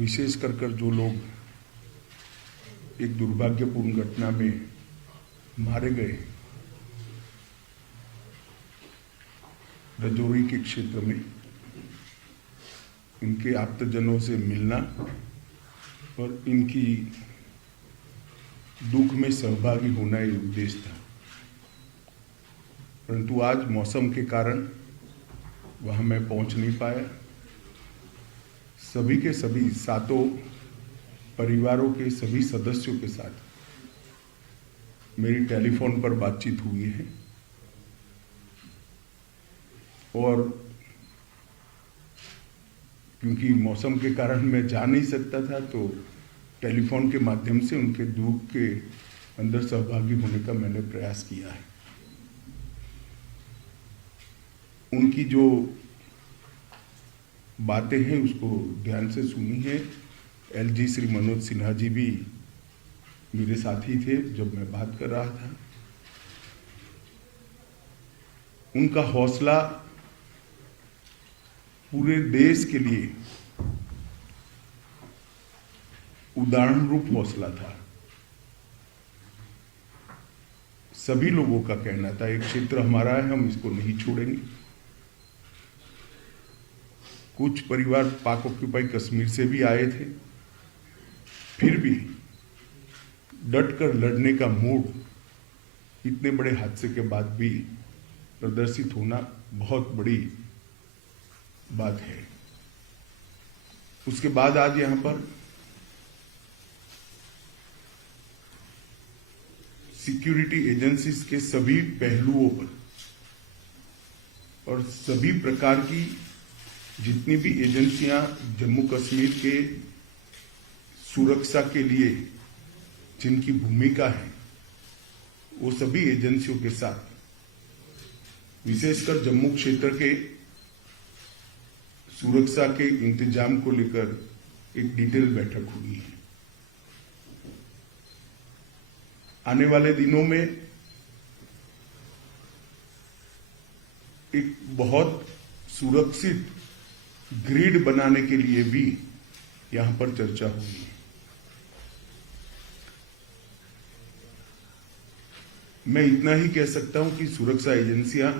विशेष कर जो लोग एक दुर्भाग्यपूर्ण घटना में मारे गए, रजौरी के क्षेत्र में, इनके आप्तजनों से मिलना और इनकी दुख में सहभागी होना ये उद्देश्य था। परंतु आज मौसम के कारण वहाँ मैं पहुँच नहीं पाया। सभी के सभी सातों परिवारों के सभी सदस्यों के साथ मेरी टेलीफोन पर बातचीत हुई है और क्योंकि मौसम के कारण मैं जा नहीं सकता था तो टेलीफोन के माध्यम से उनके दुख के अंदर सहभागी होने का मैंने प्रयास किया है। उनकी जो बातें हैं उसको ध्यान से सुनी है। एलजी श्री मनोज सिन्हा जी भी मेरे साथी थे जब मैं बात कर रहा था। उनका हौसला पूरे देश के लिए उदाहरण रूप हौसला था। सभी लोगों का कहना था, एक क्षेत्र हमारा है, हम इसको नहीं छोड़ेंगे। कुछ परिवार पाक ऑक्यूपाई कश्मीर से भी आए थे, फिर भी डट कर लड़ने का मूड इतने बड़े हादसे के बाद भी प्रदर्शित होना बहुत बड़ी बात है। उसके बाद आज यहां पर सिक्योरिटी एजेंसीज के सभी पहलुओं पर और सभी प्रकार की जितनी भी एजेंसियां जम्मू कश्मीर के सुरक्षा के लिए जिनकी भूमिका है, वो सभी एजेंसियों के साथ विशेषकर जम्मू क्षेत्र के सुरक्षा के इंतजाम को लेकर एक डिटेल बैठक हुई है। आने वाले दिनों में एक बहुत सुरक्षित ग्रिड बनाने के लिए भी यहां पर चर्चा हुई है। मैं इतना ही कह सकता हूं कि सुरक्षा एजेंसियां,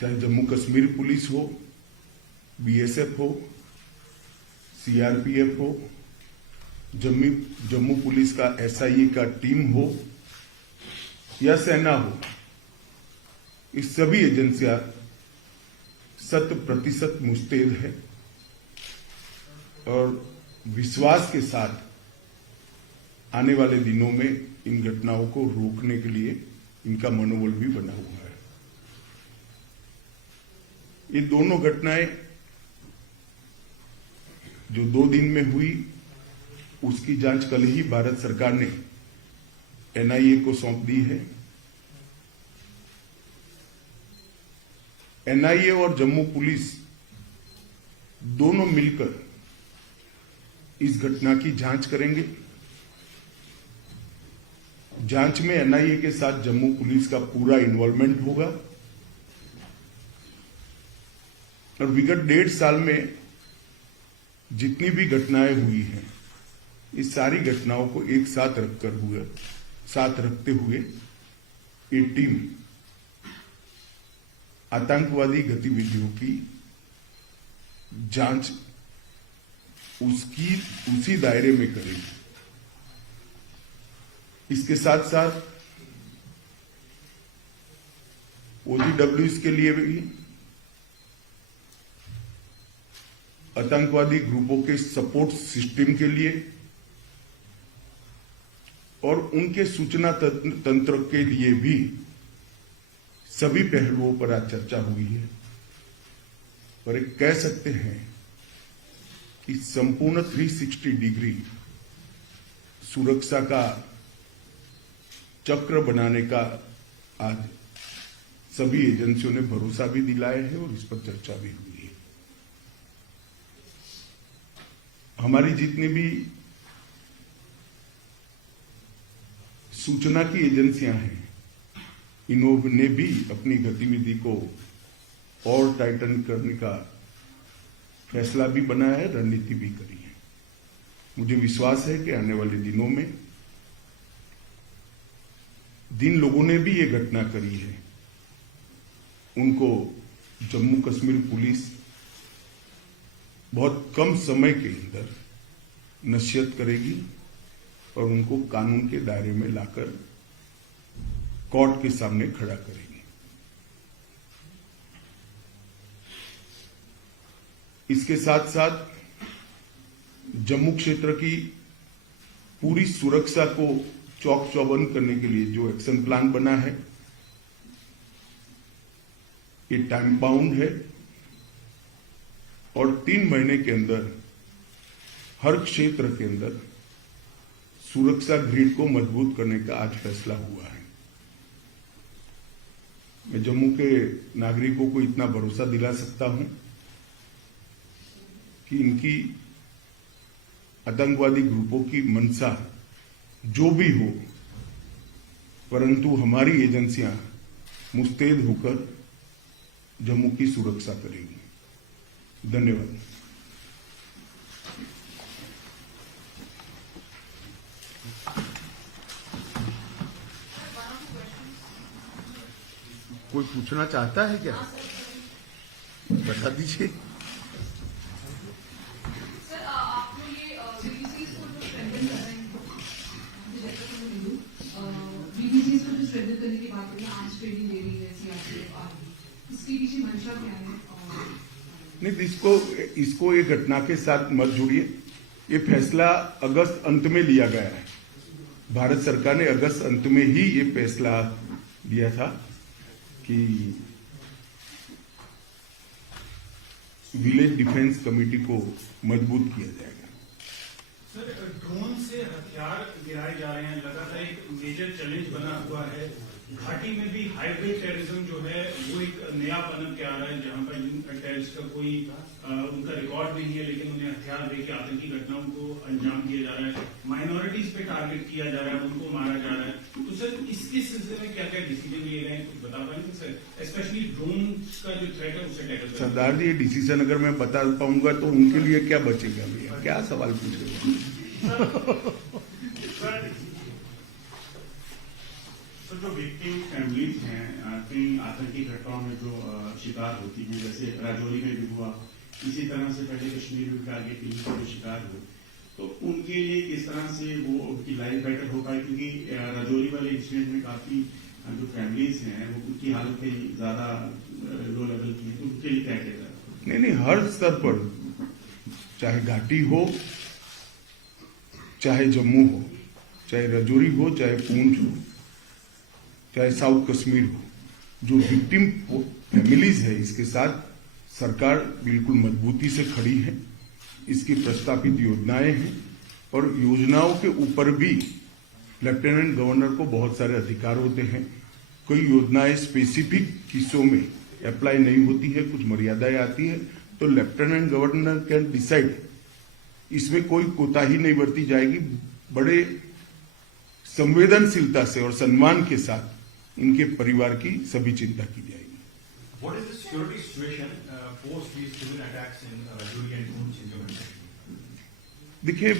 चाहे जम्मू कश्मीर पुलिस हो, बीएसएफ हो, सीआरपीएफ हो, जम्मू पुलिस का एसआईए का टीम हो या सेना हो, इस सभी एजेंसियां 100% मुस्तैद है और विश्वास के साथ आने वाले दिनों में इन घटनाओं को रोकने के लिए इनका मनोबल भी बना हुआ है। ये दोनों घटनाएं जो 2 दिन में हुई, उसकी जांच कल ही भारत सरकार ने एनआईए को सौंप दी है। एनआईए और जम्मू पुलिस दोनों मिलकर इस घटना की जांच करेंगे। जांच में एनआईए के साथ जम्मू पुलिस का पूरा इन्वॉल्वमेंट होगा और विगत 1.5 साल में जितनी भी घटनाएं हुई हैं, इस सारी घटनाओं को एक साथ रखते हुए ये टीम आतंकवादी गतिविधियों की जांच उसी दायरे में करेगी। इसके साथ साथ ओजीडब्ल्यूएस के लिए भी आतंकवादी ग्रुपों के सपोर्ट सिस्टम के लिए और उनके सूचना तंत्र के लिए भी सभी पहलुओं पर आज चर्चा हुई है। और एक कह सकते हैं कि संपूर्ण 360 डिग्री सुरक्षा का चक्र बनाने का आज सभी एजेंसियों ने भरोसा भी दिलाया है और इस पर चर्चा भी हुई है। हमारी जितनी भी सूचना की एजेंसियां हैं, इन्होंने भी अपनी गतिविधि को और टाइटन करने का फैसला भी बनाया है, रणनीति भी करी है। मुझे विश्वास है कि आने वाले दिनों में जिन लोगों ने भी ये घटना करी है उनको जम्मू कश्मीर पुलिस बहुत कम समय के अंदर नसीहत करेगी और उनको कानून के दायरे में लाकर कोर्ट के सामने खड़ा करेगी। इसके साथ साथ जम्मू क्षेत्र की पूरी सुरक्षा को चौक चौबंद करने के लिए जो एक्शन प्लान बना है ये टाइम बाउंड है और 3 महीने के अंदर हर क्षेत्र के अंदर सुरक्षा ग्रिड को मजबूत करने का आज फैसला हुआ है। मैं जम्मू के नागरिकों को इतना भरोसा दिला सकता हूं कि इनकी आतंकवादी ग्रुपों की मंशा जो भी हो, परंतु हमारी एजेंसियां मुस्तैद होकर जम्मू की सुरक्षा करेगी। धन्यवाद। कोई पूछना चाहता है क्या? बता दीजिए। नहीं, इसको ये घटना के साथ मत जुड़िए। ये फैसला अगस्त अंत में लिया गया है। भारत सरकार ने अगस्त अंत में ही ये फैसला लिया था कि विलेज डिफेंस कमेटी को मजबूत किया जाएगा। सर, ड्रोन से हथियार गिराए जा रहे हैं, लगातार एक मेजर चैलेंज बना हुआ है। घाटी में भी हाइब्रिड टेररिज्म जो है वो एक नया पनप के आ रहा है, जहां पर टेररिस्ट का कोई उनका रिकॉर्ड नहीं है, लेकिन उन्हें हथियार देके आतंकी घटनाओं को अंजाम दिया जा रहा है। माइनॉरिटीज पे टारगेट किया जा रहा है, उनको मारा जा रहा है। तो सर, इसके सिलसिले में क्या क्या डिसीजन लिए गए हैं, कुछ बता पाएंगे सर? स्पेशली ड्रोन का जो थ्रेट है उससे टैकल। सरदार जी, ये डिसीजन अगर मैं बता पाऊंगा तो उनके लिए क्या बचेगा भैया? क्या सवाल पूछेगा? तो जो विक्टिम फैमिलीज हैं कई आतंकी घटनाओं में जो शिकार होती हैं, जैसे राजौरी में भी हुआ, इसी तरह से पहले कश्मीर में टारगेटिंग के जो शिकार हुए, तो उनके लिए किस तरह से वो उनकी लाइफ बेटर हो पाए? क्योंकि राजौरी वाले इंसिडेंट में काफी जो फैमिलीज हैं वो उनकी हालतें ज्यादा लो लेवल की है, तो उनके लिए क्या कहता है? नहीं, हर स्तर पर, चाहे घाटी हो, चाहे जम्मू हो, चाहे राजौरी हो, चाहे पूंछ हो, चाहे साउथ कश्मीर हो, जो विक्टिम फैमिलीज है इसके साथ सरकार बिल्कुल मजबूती से खड़ी है। इसकी प्रस्तावित योजनाएं हैं और योजनाओं के ऊपर भी लेफ्टिनेंट गवर्नर को बहुत सारे अधिकार होते हैं। कोई योजनाएं स्पेसिफिक हिस्सों में अप्लाई नहीं होती है, कुछ मर्यादाएं आती है, तो लेफ्टिनेंट गवर्नर कैन डिसाइड। इसमें कोई कोताही नहीं बरती जाएगी। बड़े संवेदनशीलता से और सम्मान के साथ इनके परिवार की सभी चिंता की जाएगी। What is the security situation post these civil attacks in Rajouri and Poonch in Jammu and Kashmir? देखिए,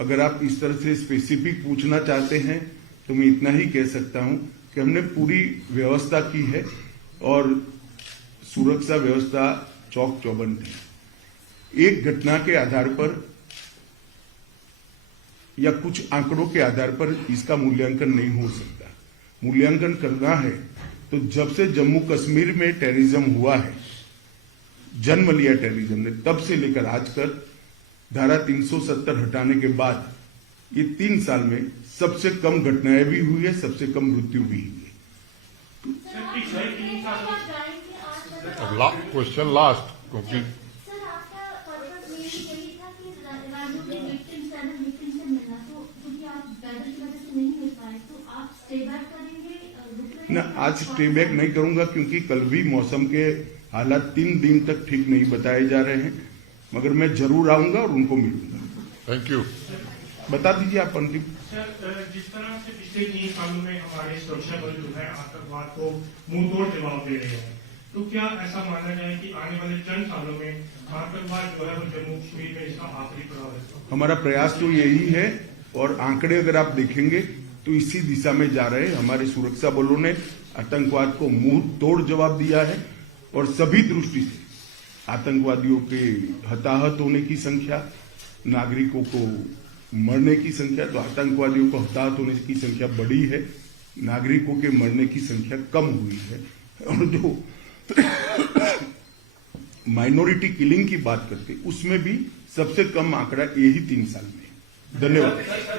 अगर आप इस तरह से स्पेसिफिक पूछना चाहते हैं तो मैं इतना ही कह सकता हूं कि हमने पूरी व्यवस्था की है और सुरक्षा व्यवस्था चौक चौबंद है। एक घटना के आधार पर या कुछ आंकड़ों के आधार पर इसका मूल्यांकन नहीं हो सकता। मूल्यांकन करना है तो जब से जम्मू कश्मीर में टेररिज्म हुआ है, जन्म लिया टेररिज्म ने, तब से लेकर आज तक धारा 370 हटाने के बाद ये 3 साल में सबसे कम घटनाएं भी हुई है, सबसे कम मृत्यु भी हुई है। क्वेश्चन लास्ट क्योंकि ना, आज स्टे बैक नहीं करूंगा क्योंकि कल भी मौसम के हालात 3 दिन तक ठीक नहीं बताए जा रहे हैं, मगर मैं जरूर आऊंगा और उनको मिलूंगा। Thank you. बता दीजिए आप अंतिम। सर, जिस तरह से पिछले 3 सालों में हमारे सुरक्षा बल जो है आतंकवाद को मुंहतोड़ जवाब दे रहे हैं, तो क्या ऐसा माना जाए कि आने वाले चंद सालों में आतंकवाद जो है वो जम्मू कश्मीर में इसका आखिरी पड़ाव है? हमारा प्रयास तो यही है और आंकड़े अगर आप देखेंगे तो इसी दिशा में जा रहे हैं। हमारे सुरक्षा बलों ने आतंकवाद को मुंह तोड़ जवाब दिया है और सभी दृष्टि से आतंकवादियों के हताहत होने की संख्या, नागरिकों को मरने की संख्या, तो आतंकवादियों को हताहत होने की संख्या बढ़ी है, नागरिकों के मरने की संख्या कम हुई है। और जो माइनॉरिटी किलिंग की बात करते उसमें भी सबसे कम आंकड़ा यही 3 साल में है। धन्यवाद।